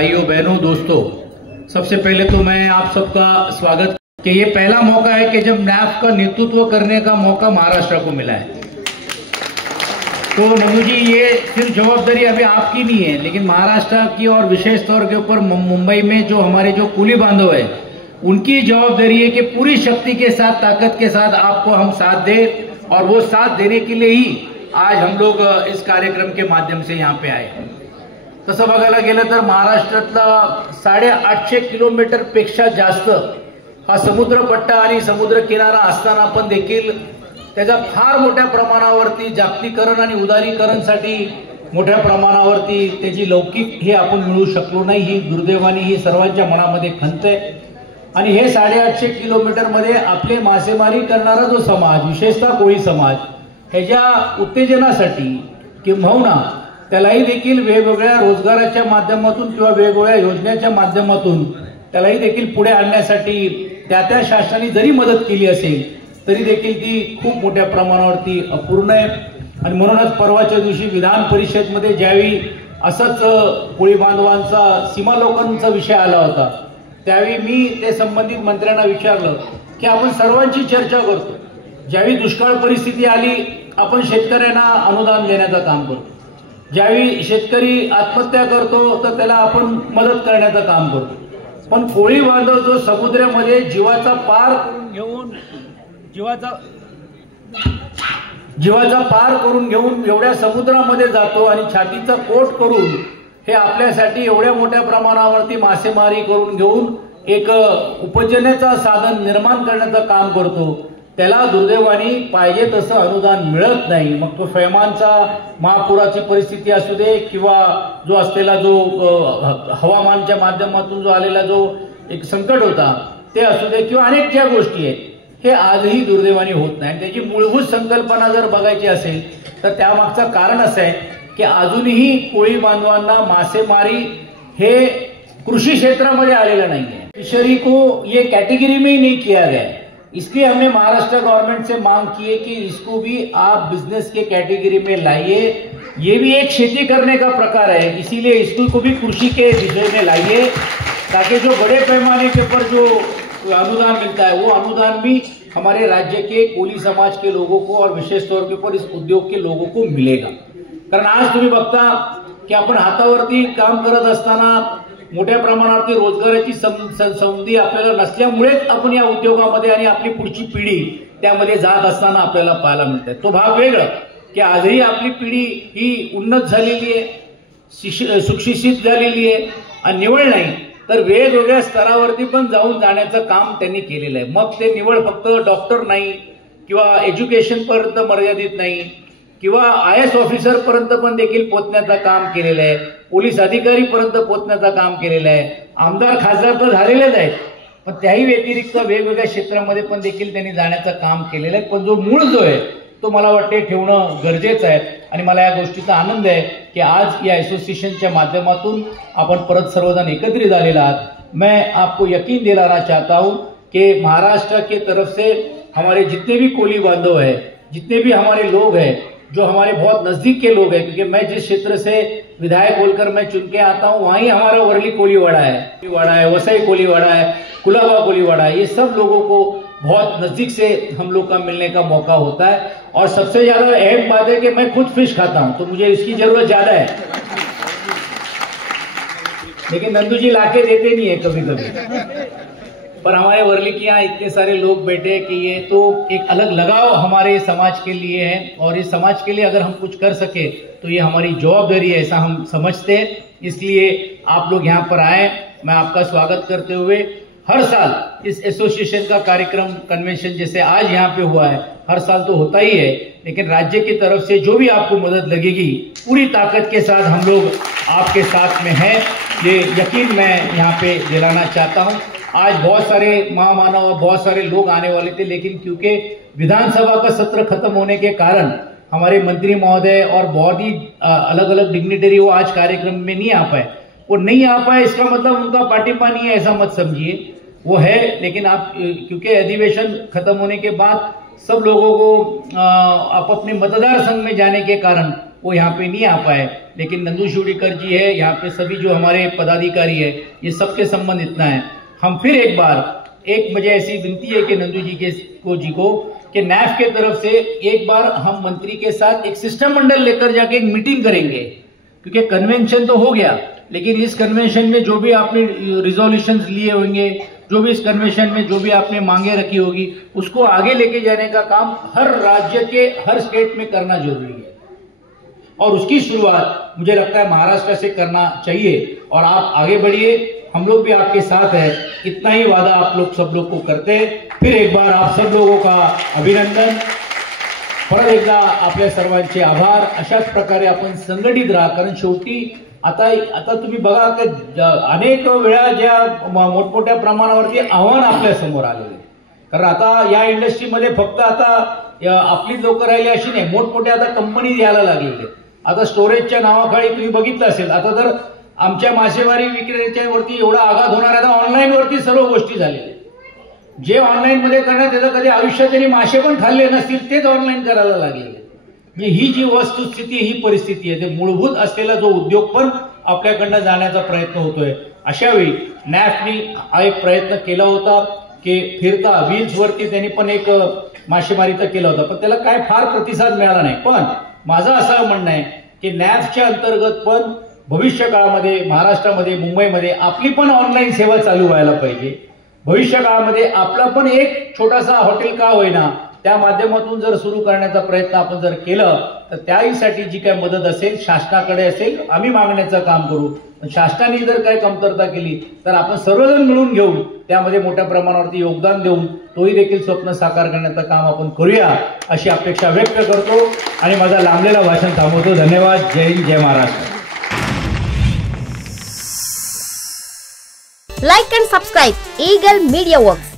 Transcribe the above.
भाइयों बहनों दोस्तों, सबसे पहले तो मैं आप सबका स्वागत कि ये पहला मौका है कि जब नैफ का नेतृत्व करने का मौका महाराष्ट्र को मिला है। तो नंदू जी, ये सिर्फ जवाबदारी अभी आपकी नहीं है, लेकिन महाराष्ट्र की और विशेष तौर के ऊपर मुंबई में जो हमारे जो कुली बांधव है उनकी जवाबदारी है कि पूरी शक्ति के साथ, ताकत के साथ आपको हम साथ दें, और वो साथ देने के लिए ही आज हम लोग इस कार्यक्रम के माध्यम से यहाँ पे आए। तसं बघायला गेलं तर महाराष्ट्रातला 850 किलोमीटर पेक्षा जास्त हा समुद्रपट्टा आणि समुद्र किनारा असताना पण देखील त्याचा फार मोठ्या प्रमाणावरती जागतिकीकरण आणि उदारीकरणसाठी मोठ्या प्रमाणावरती त्याची लौकिक हे आपण मिळू शकलो नाही, ही दुर्दैवाने ही सर्वांच्या मनामध्ये खंत आहे। आणि हे 850 किलोमीटर मध्ये आपले मासेमारी करणारा जो समाज, विशेषतः कोळी समाज, ह्याच्या उत्तेजनासाठी किंबहुना त्यालाही देखील वेगवेगळ्या रोजगाराच्या माध्यमातून किंवा वेगवेगळ्या योजनेच्या माध्यमातून त्यालाही देखील पुढे आणण्यासाठी त्या शासनाने जरी मदत केली असेल तरी देखील ती खूप मोठ्या प्रमाणावरती अपूर्ण आहे। आणि म्हणूनच परवाच्या दिवशी विधान परिषदेमध्ये ज्यावेळी असंच कोळी बांधवांचा सीमालोकांचा विषय आला होता, त्यावेळी मी ते संबंधित मंत्र्यांना विचारलं की आपण सर्वांची चर्चा करतो, ज्यावेळी दुष्काळ परिस्थिती आली आपण शेतकऱ्यांना अनुदान देण्याचं काम करतो, ज्यावेळी शेतकरी आत्महत्या करतो तर त्याला आपण मदत करण्याचं काम करतो, पण कोळी बांधव जो समुद्रामध्ये जीवाचा पार करून घेऊन एवढ्या समुद्रामध्ये जातो आणि छातीचा कोट करून हे आपल्यासाठी एवढ्या मोठ्या प्रमाणावरती मासेमारी करून घेऊन एक उपजीविकेचं साधन निर्माण करण्याचं काम करतो, त्याला दुर्दैवाने पाहिजे तसं अनुदान मिळत नाही। मग तो स्वयंमानचा महापुराची परिस्थिती असू दे किंवा जो असलेला जो हवामानच्या माध्यमातून जो आलेला जो एक संकट होता ते असू दे किंवा अनेक ज्या गोष्टी आहेत, हे आजही दुर्दैवाने होत नाही। त्याची मूलभूत संकल्पना जर बघायची असेल तर त्यामागचं कारण असं आहे की अजूनही कोळी बांधवांना मासेमारी हे कृषि क्षेत्रामध्ये आलेलं नाहीये, फिशरी को ये कैटेगरी में ही नहीं किया गया है। इसलिए हमने महाराष्ट्र गवर्नमेंट से मांग की है कि इसको भी आप बिजनेस के कैटेगरी में लाइए, ये भी एक खेती करने का प्रकार है, इसीलिए इसको भी कृषि के विषय में लाइए, ताकि जो बड़े पैमाने के ऊपर जो अनुदान मिलता है वो अनुदान भी हमारे राज्य के कोली समाज के लोगों को और विशेष तौर के ऊपर इस उद्योग के लोगों को मिलेगा। कारण आज तुम्ही बघता की आपण हातावरती काम करत असताना मोठ्या प्रमाणावरती रोजगाराची संधी आपल्याला नसल्यामुळेच आपण या उद्योगामध्ये आणि आपली पुढची पिढी त्यामध्ये जात असताना आपल्याला पाहायला मिळते। तो भाग वेगळा की आजही आपली पिढी ही उन्नत झालेली आहे, सुशिक्षित झालेली आहे आणि निवड नाही तर वेगवेगळ्या स्तरावरती पण जाण्याचं काम त्यांनी केलेलं आहे। मग ते निवड फक्त डॉक्टर नाही किंवा एज्युकेशन पर्यंत मर्यादित नाही किंवा IAS ऑफिसर पर्यंत पण देखील पोहोचण्याचं काम केलेलं आहे, पोलीस अधिकारी पर्यंत पोहोचण्याचं काम केलेलं आहे, आमदार खासदार तर झालेलेच आहेत, पण त्याही व्यतिरिक्त वेगवेगळ्या क्षेत्रामध्ये पण देखील त्यांनी जाण्याचं काम केलेलं आहे। पण जो मूळ जो आहे तो मला वाटते ठेवणं गरजेचं आहे आणि मला या गोष्टीचा आनंद आहे की आज या असोसिएशनच्या माध्यमातून आपण परत सर्वजण एकत्रित झालेला आहात। मैं आपको यकीन दिलाना चाहता हूं कि महाराष्ट्र की तरफ से हमारे जितने भी कोली बांधव है, जितने भी हमारे लोग हैं, जो हमारे बहुत नजदीक के लोग हैं, क्योंकि मैं जिस क्षेत्र से विधायक बोलकर मैं चुन के आता हूं वहीं हमारा वर्ली कोलीवाड़ा है, वसई कोलीवाड़ा है, कुलाबा कोलीवाड़ा है, ये सब लोगों को बहुत नजदीक से हम लोग का मिलने का मौका होता है। और सबसे ज्यादा अहम बात है कि मैं खुद फिश खाता हूं तो मुझे इसकी जरूरत ज्यादा है, लेकिन नंदू जी लाके देते नहीं है कभी कभी। पर हमारे वर्ली के यहाँ इतने सारे लोग बैठे कि ये तो एक अलग लगाव हमारे समाज के लिए है, और इस समाज के लिए अगर हम कुछ कर सके तो ये हमारी जवाबदारी है, ऐसा हम समझते हैं। इसलिए आप लोग यहाँ पर आए, मैं आपका स्वागत करते हुए हर साल इस एसोसिएशन का कार्यक्रम कन्वेंशन जैसे आज यहाँ पे हुआ है, हर साल तो होता ही है, लेकिन राज्य की तरफ से जो भी आपको मदद लगेगी पूरी ताकत के साथ हम लोग आपके साथ में हैं, ये यकीन मैं यहाँ पे दिलाना चाहता हूँ। आज बहुत सारे महामानव और बहुत सारे लोग आने वाले थे, लेकिन क्योंकि विधानसभा का सत्र खत्म होने के कारण हमारे मंत्री महोदय और बहुत ही अलग अलग डिग्निटरी वो आज कार्यक्रम में नहीं आ पाए। वो नहीं आ पाए इसका मतलब उनका पार्टिपा नहीं है ऐसा मत समझिए, वो है, लेकिन आप क्योंकि अधिवेशन खत्म होने के बाद सब लोगों को आप अपने मतदार संघ में जाने के कारण वो यहाँ पे नहीं आ पाए, लेकिन नंदू शिवड़ीकर जी है यहाँ पे, सभी जो हमारे पदाधिकारी है, ये सबके संबंध इतना है। हम फिर एक बार मुझे ऐसी विनती है कि नंदू जी को कि नैफ के तरफ से एक बार हम मंत्री के साथ एक शिष्टमंडल लेकर जाके एक मीटिंग करेंगे, क्योंकि कन्वेंशन तो हो गया, लेकिन इस कन्वेंशन में जो भी आपने रिजोल्यूशंस लिए होंगे, जो भी इस कन्वेंशन में जो भी आपने मांगे रखी होगी, उसको आगे लेके जाने का काम हर राज्य के हर स्टेट में करना जरूरी है। और उसकी शुरुआत मुझे लगता है महाराष्ट्र से करना चाहिए। और आप आगे बढ़िए, हम लोग भी आपके साथ है, इतना ही वादा आप लोग सब लोग को करते हैं। फिर एक बार आप सब लोगों का अभिनंदन, परत एकदा आपल्या सर्वांचे आभार। अशाच प्रकारे आपण संघटित राहा, कारण शेवटी आता तुम्ही बघा की अनेक वेळा ज्या मोठमोठ्या प्रमाणावरती आव्हान आपल्या समोर आलेले, कारण आता या इंडस्ट्रीमध्ये फक्त आता आपली लोक राहिली अशी नाही, मोठमोठ्या आता कंपनी यायला लागलेले। आता स्टोरेजच्या नावाखाली तुम्ही बघितलं असेल, आता तर आमच्या मासेमारी विक्रेत्याच्या वरती एवढा आघात होणार आहे, आता ऑनलाईन वरती सर्व गोष्टी झालेल्या। जे ऑनलाईन मध्ये करण्यात येतं, कधी आयुष्यात त्यांनी मासे पण खाल्ले नसतील, तेच ऑनलाईन करायला लागलेले। ही जी वस्तुस्थिती, ही परिस्थिती आहे, ते मूलभूत असलेला जो उद्योग पण आपल्याकडनं जाण्याचा प्रयत्न होतोय। अशावेळी नॅफनी हा एक प्रयत्न केला होता की फिरता व्हील्स वरती त्यांनी पण एक मासेमारीचा केला होता, पण त्याला काय फार प्रतिसाद मिळाला नाही। पण माझं असं म्हणणं आहे की नॅफच्या अंतर्गत पण भविष्य काळामध्ये महाराष्ट्रामध्ये, मुंबईमध्ये आपली पण ऑनलाईन सेवा चालू व्हायला पाहिजे। भविष्य काळामध्ये आपला पण एक छोटासा हॉटेल का होईना, त्या माध्यमातून जर सुरू करण्याचा प्रयत्न आपण जर केलं, तर त्याहीसाठी जी काही मदत असेल शासनाकडे असेल, आम्ही मागण्याचं काम करू। शासनाने जर काही कमतरता केली तर आपण सर्वजण मिळून घेऊन त्यामध्ये मोठ्या प्रमाणावरती योगदान देऊन तोही देखील स्वप्न साकार करण्याचं काम आपण करूया, अशी अपेक्षा व्यक्त करतो आणि माझा लांबलेला भाषण थांबवतो। धन्यवाद। जय हिंद, जय Maharashtra. Like and subscribe Eagle Media Works.